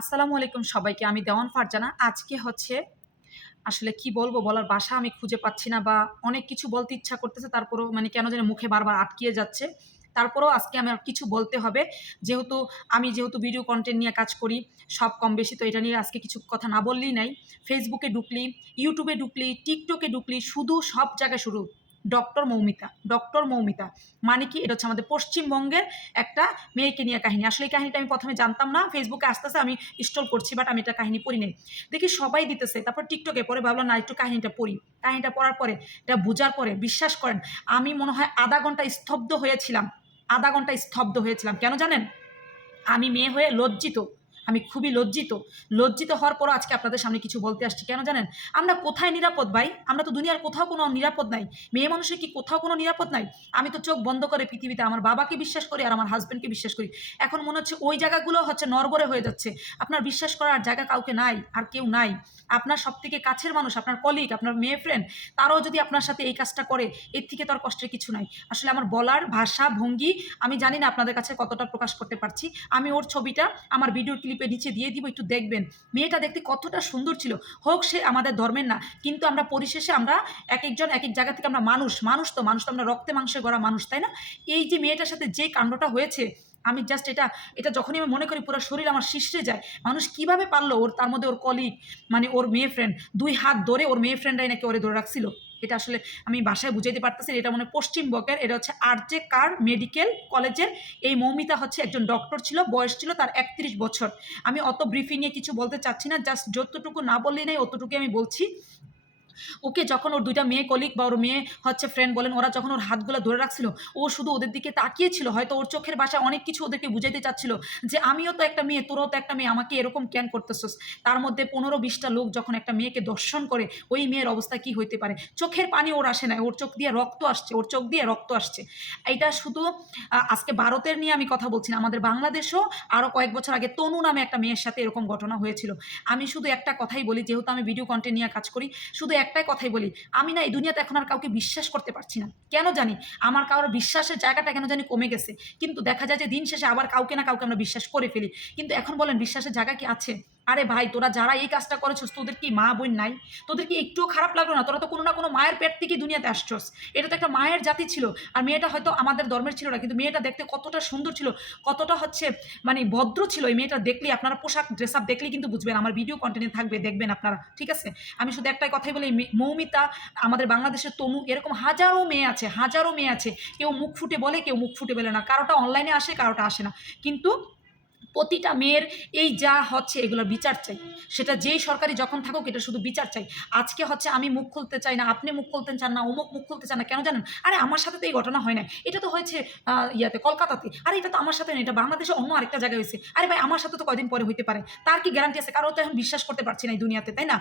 আসসালামু আলাইকুম সবাইকে। আমি দেওয়ান ফারজানা। আজকে হচ্ছে আসলে কি বলবো, বলার ভাষা আমি খুঁজে পাচ্ছি না বা অনেক কিছু বলতে ইচ্ছা করতেছে, তারপরেও মানে কেন জানি মুখে বারবার আটকিয়ে যাচ্ছে। তারপরেও আজকে আমার কিছু বলতে হবে। যেহেতু ভিডিও কনটেন্ট নিয়ে কাজ করি, সব কম বেশি, তো এটা নিয়ে আজকে কিছু কথা না বললেই নাই। ফেসবুকে ঢুকলি, ইউটিউবে ঢুকলি, টিকটকে ঢুকলি, শুধু সব জায়গায় শুরু ডক্টর মৌমিতা, ডক্টর মৌমিতা। মানে কি? এটা হচ্ছে আমাদের পশ্চিমবঙ্গের একটা মেয়েকে নিয়ে কাহিনী। আসলে এই কাহিনীটা আমি প্রথমে জানতাম না। ফেসবুকে আস্তে, আস্তে আমি স্ক্রল করছি, বাট আমি এটা কাহিনী পড়ি নাই। দেখি সবাই দিতেছে। তারপর টিকটকে পরে ভাবলাম না, একটু কাহিনীটা পড়ি। কাহিনীটা পড়ার পরে, এটা বুঝার পরে বিশ্বাস করেন, আমি মনে হয় আধা ঘন্টা স্তব্ধ হয়েছিলাম। আধা ঘন্টা স্তব্ধ হয়েছিলাম। কেন জানেন? আমি মেয়ে হয়ে লজ্জিত। আমি খুবই লজ্জিত। লজ্জিত হওয়ার পরও আজকে আপনাদের সামনে কিছু বলতে আসছি। কেন জানেন? আমরা কোথায় নিরাপদ ভাই? আমরা তো দুনিয়ার কোথাও কোনো নিরাপদ নাই। মেয়ে মানুষের কি কোথাও কোনো নিরাপদ নাই? আমি তো চোখ বন্ধ করে পৃথিবীতে আমার বাবাকে বিশ্বাস করি আর আমার হাসব্যান্ডকে বিশ্বাস করি। এখন মনে হচ্ছে ওই জায়গাগুলো হচ্ছে নড়বড়ে হয়ে যাচ্ছে। আপনার বিশ্বাস করার জায়গা কাউকে নাই, আর কেউ নাই। আপনার সবথেকে কাছের মানুষ, আপনার কলিগ, আপনার মেয়ে ফ্রেন্ড, তারাও যদি আপনার সাথে এই কাজটা করে, এর থেকে তো আর কষ্টের কিছু নাই। আসলে আমার বলার ভাষা, ভঙ্গি আমি জানি না আপনাদের কাছে কতটা প্রকাশ করতে পারছি। আমি ওর ছবিটা আমার ভিডিওর ক্লিপে নিচে দিয়ে দিব, একটু দেখবেন। মেয়েটা দেখতে কতটা সুন্দর ছিল। হোক সে আমাদের ধর্মের না, কিন্তু আমরা পরিশেষে আমরা একেকজন একেক জায়গা থেকে আমরা মানুষ তো আমরা রক্তে মাংসে গড়া মানুষ, তাই না? এই যে মেয়েটার সাথে যে কাণ্ডটা হয়েছে, আমি জাস্ট এটা যখনই আমি মনে করি পুরো শরীর আমার শিরশিরে যায়। মানুষ কিভাবে পারলো? ওর তার মধ্যে ওর কলিগ, মানে ওর মেয়ে ফ্রেন্ড, ২ হাত ধরে ওর মেয়ে ফ্রেন্ডরাই নাকি ওরে ধরে রাখছিল। এটা আসলে আমি বাসায় বুঝাইতে পারতেছি। এটা মানে পশ্চিমবঙ্গের, এটা হচ্ছে আরজে কার মেডিকেল কলেজের। এই মৌমিতা হচ্ছে একজন ডক্টর ছিল, বয়স ছিল তার ৩১ বছর। আমি অত ব্রিফিংয়ে কিছু বলতে চাচ্ছি না, জাস্ট যতটুকু না বললেই নাই অতটুকু আমি বলছি। ওকে যখন ওর ২ টা মেয়ে কলিগ বা ওর মেয়ে হচ্ছে ফ্রেন্ড বলেন, ওরা যখন ওর হাতগুলো ধরে রাখছিল, ও শুধু ওদের দিকে তাকিয়েছিল। হয়তো ওর চোখের ভাষায় অনেক কিছু ওদেরকে বুঝাইতে চাচ্ছিল যে, "আমিও তো একটা মেয়ে, তোরাও তো একটা মেয়ে, আমাকে এরকম কেন করতেছস?" তার মধ্যে ১৫-২০ টা লোক যখন একটা মেয়েকে দর্শন করে, ওই মেয়ের অবস্থা কি হইতে পারে? চোখের পানি ওর আসে নাই, ওর চোখ দিয়ে রক্ত আসছে, ওর চোখ দিয়ে রক্ত আসছে। এইটা শুধু আজকে ভারতের নিয়ে আমি কথা বলছি না, আমাদের বাংলাদেশেও আরো কয়েক বছর আগে তনু নামে একটা মেয়ের সাথে এরকম ঘটনা হয়েছিল। আমি শুধু একটা কথাই বলি, যেহেতু আমি ভিডিও কনটেন্ট নিয়ে কাজ করি, শুধু একটাই কথাই বলি, আমি না এই দুনিয়াতে এখন আর কাউকে বিশ্বাস করতে পারছি না। কেন জানি? আমার কারোর বিশ্বাসের জায়গাটা কেন জানি কমে গেছে। কিন্তু দেখা যায় যে দিন শেষে আবার কাউকে না কাউকে আমরা বিশ্বাস করে ফেলি। কিন্তু এখন বলেন বিশ্বাসের জায়গা কি আছে? আরে ভাই, তোরা যারা এই কাজটা করেছস, তোদের কি মা বোন নাই? তোদের কি একটুও খারাপ লাগলো না? তোরা তো কোনো না কোনো মায়ের পেট থেকেই দুনিয়াতে আসছস। এটা তো একটা মায়ের জাতি ছিল। আর মেয়েটা হয়তো আমাদের ধর্মের ছিল না, কিন্তু মেয়েটা দেখতে কতটা সুন্দর ছিল, কতটা হচ্ছে মানে ভদ্র ছিল। এই মেয়েটা দেখলেই আপনারা পোশাক ড্রেস আপ দেখলেই কিন্তু বুঝবেন। আমার ভিডিও কন্টেন্টে থাকবে, দেখবেন আপনারা। ঠিক আছে? আমি শুধু একটাই কথাই বলি, মৌমিতা, আমাদের বাংলাদেশের তনু, এরকম হাজারো মেয়ে আছে, হাজারো মেয়ে আছে। কেউ মুখ ফুটে বলে, কেউ মুখ ফুটে বলে না। কারোটা অনলাইনে আসে, কারোটা আসে না। কিন্তু প্রতিটা মেয়ের এই যা হচ্ছে এগুলোর বিচার চাই। সেটা যেই সরকারি যখন থাকুক, এটা শুধু বিচার চাই। আজকে হচ্ছে আমি মুখ খুলতে চাই না, আপনি মুখ খুলতে চান না, অমুক মুখ খুলতে চান না, কেন জানেন? আরে আমার সাথে তো এই ঘটনা হয় নাই। এটা তো হয়েছে ইয়াতে কলকাতাতে। আরে এটা তো আমার সাথে না, এটা বাংলাদেশে অন্য আরেকটা জায়গায় হয়েছে। আরে ভাই, আমার সাথে তো কয়দিন পরে হইতে পারে। তার কি গ্যারান্টি আছে? কারো তো এখন বিশ্বাস করতে পারছি না এই দুনিয়াতে, তাই না?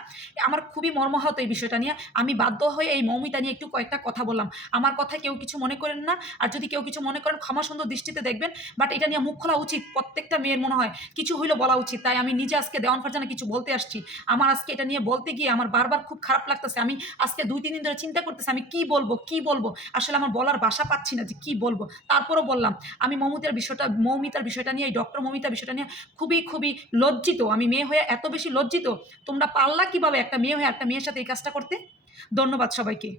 আমার খুবই মর্মাহত এই বিষয়টা নিয়ে। আমি বাধ্য হয়ে এই মৌমিতা নিয়ে একটু কয়েকটা কথা বললাম। আমার কথায় কেউ কিছু মনে করেন না। আর যদি কেউ কিছু মনে করেন, ক্ষমা সুন্দর দৃষ্টিতে দেখবেন। বাট এটা নিয়ে মুখ খোলা উচিত। প্রত্যেকটা মেয়ের মনে হয় কিছু হইলো বলা উচিত। তাই আমি নিজে আজকে দেওয়ান ফারজানা কিছু বলতে আসছি। আমার আজকে এটা নিয়ে বলতে গিয়ে আমার বারবার খুব খারাপ লাগতেছে। আমি আজকে ২-৩ দিন ধরে চিন্তা করতেছি আমি কি বলবো, কি বলবো? আসলে আমার বলার ভাষা পাচ্ছি না যে কি বলবো। তারপরও বললাম, আমি মৌমিতার বিষয়টা নিয়ে, এই ডক্টর মৌমিতার বিষয়টা নিয়ে খুবই লজ্জিত। আমি মেয়ে হয়ে এত বেশি লজ্জিত। তোমরা পারলা কিভাবে একটা মেয়ে হয়ে একটা মেয়ের সাথে এই কাজটা করতে? ধন্যবাদ সবাইকে।